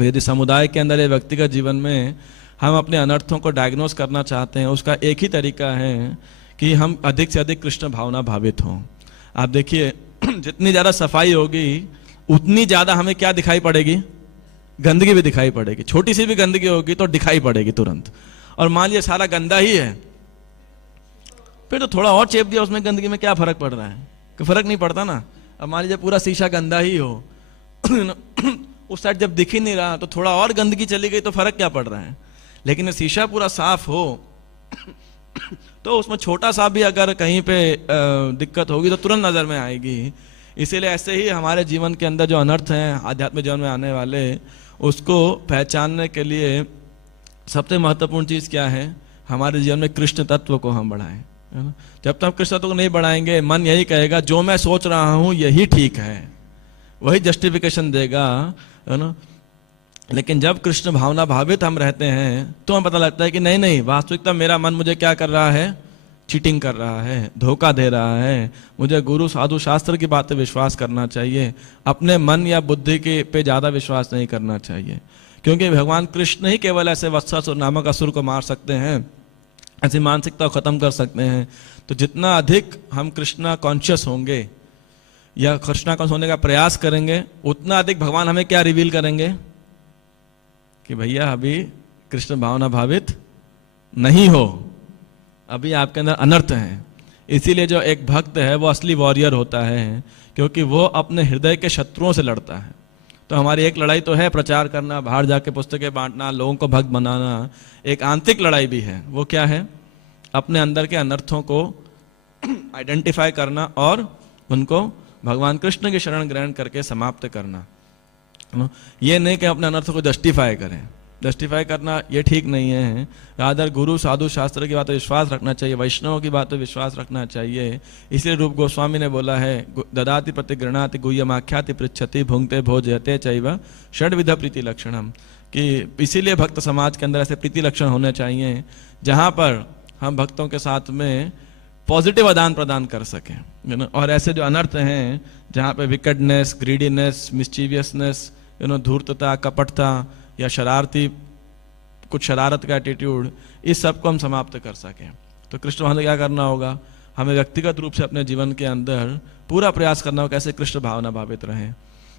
तो यदि समुदाय के अंदर या व्यक्तिगत जीवन में हम अपने अनर्थों को डायग्नोस करना चाहते हैं, उसका एक ही तरीका है कि हम अधिक से अधिक कृष्ण भावना भावित हों। आप देखिए जितनी ज़्यादा सफाई होगी उतनी ज़्यादा हमें क्या दिखाई पड़ेगी, गंदगी भी दिखाई पड़ेगी। छोटी सी भी गंदगी होगी तो दिखाई पड़ेगी तुरंत। और मान लीजिए सारा गंदा ही है, फिर तो थोड़ा और चेप दिया उसमें गंदगी में क्या फर्क पड़ रहा है, कि फर्क नहीं पड़ता ना। अब मान लीजिए पूरा शीशा गंदा ही हो उस साइड जब दिख ही नहीं रहा तो थोड़ा और गंदगी चली गई तो फर्क क्या पड़ रहा है। लेकिन शीशा पूरा साफ हो तो उसमें छोटा सा भी अगर कहीं पे दिक्कत होगी तो तुरंत नजर में आएगी। इसीलिए ऐसे ही हमारे जीवन के अंदर जो अनर्थ हैं आध्यात्मिक जीवन में आने वाले, उसको पहचानने के लिए सबसे महत्वपूर्ण चीज क्या है, हमारे जीवन में कृष्ण तत्व को हम बढ़ाएं, है ना। जब तक कृष्ण तत्व को नहीं बढ़ाएंगे मन यही कहेगा जो मैं सोच रहा हूं यही ठीक है, वही जस्टिफिकेशन देगा, है ना। लेकिन जब कृष्ण भावना भावित हम रहते हैं तो हमें पता लगता है कि नहीं नहीं, वास्तविकता मेरा मन मुझे क्या कर रहा है, चीटिंग कर रहा है, धोखा दे रहा है। मुझे गुरु साधु शास्त्र की बातें विश्वास करना चाहिए, अपने मन या बुद्धि के पे ज्यादा विश्वास नहीं करना चाहिए। क्योंकि भगवान कृष्ण ही केवल ऐसे वत्सासुर नामक असुर को मार सकते हैं, ऐसी मानसिकता को खत्म कर सकते हैं। तो जितना अधिक हम कृष्णा कॉन्शियस होंगे या कृष्णा कॉन्शियस होने का प्रयास करेंगे, उतना अधिक भगवान हमें क्या रिवील करेंगे कि भैया अभी कृष्ण भावना भावित नहीं हो, अभी आपके अंदर अनर्थ है। इसीलिए जो एक भक्त है वो असली वॉरियर होता है, क्योंकि वो अपने हृदय के शत्रुओं से लड़ता है। तो हमारी एक लड़ाई तो है प्रचार करना, बाहर जाके पुस्तकें बांटना, लोगों को भक्त बनाना। एक आंतरिक लड़ाई भी है, वो क्या है, अपने अंदर के अनर्थों को आइडेंटिफाई करना और उनको भगवान कृष्ण की शरण ग्रहण करके समाप्त करना। ये नहीं कि अपने अनर्थों को जस्टिफाई करें, जस्टिफाई करना ये ठीक नहीं है। रादर गुरु साधु शास्त्र की बात पर विश्वास रखना चाहिए, वैष्णव की बात पर विश्वास रखना चाहिए। इसलिए रूप गोस्वामी ने बोला है ददाति प्रतिगृणाति गुह्यमाख्याति पृच्छति भुंक्ते भोजयते चैव षड्विध प्रीति लक्षणम, कि इसीलिए भक्त समाज के अंदर ऐसे प्रीति लक्षण होने चाहिए जहां पर हम भक्तों के साथ में पॉजिटिव आदान प्रदान कर सकें, यू नो। और ऐसे जो अनर्थ हैं जहाँ पे विकेडनेस, ग्रीडीनेस, मिस्चीवियसनेस, यू नो, धूर्तता, कपटता या शरारती, कुछ शरारत का एटीट्यूड, इस सब को हम समाप्त कर सकें। तो कृष्ण भावना क्या करना होगा, हमें व्यक्तिगत रूप से अपने जीवन के अंदर पूरा प्रयास करना होगा कैसे कृष्ण भावना भावित रहें।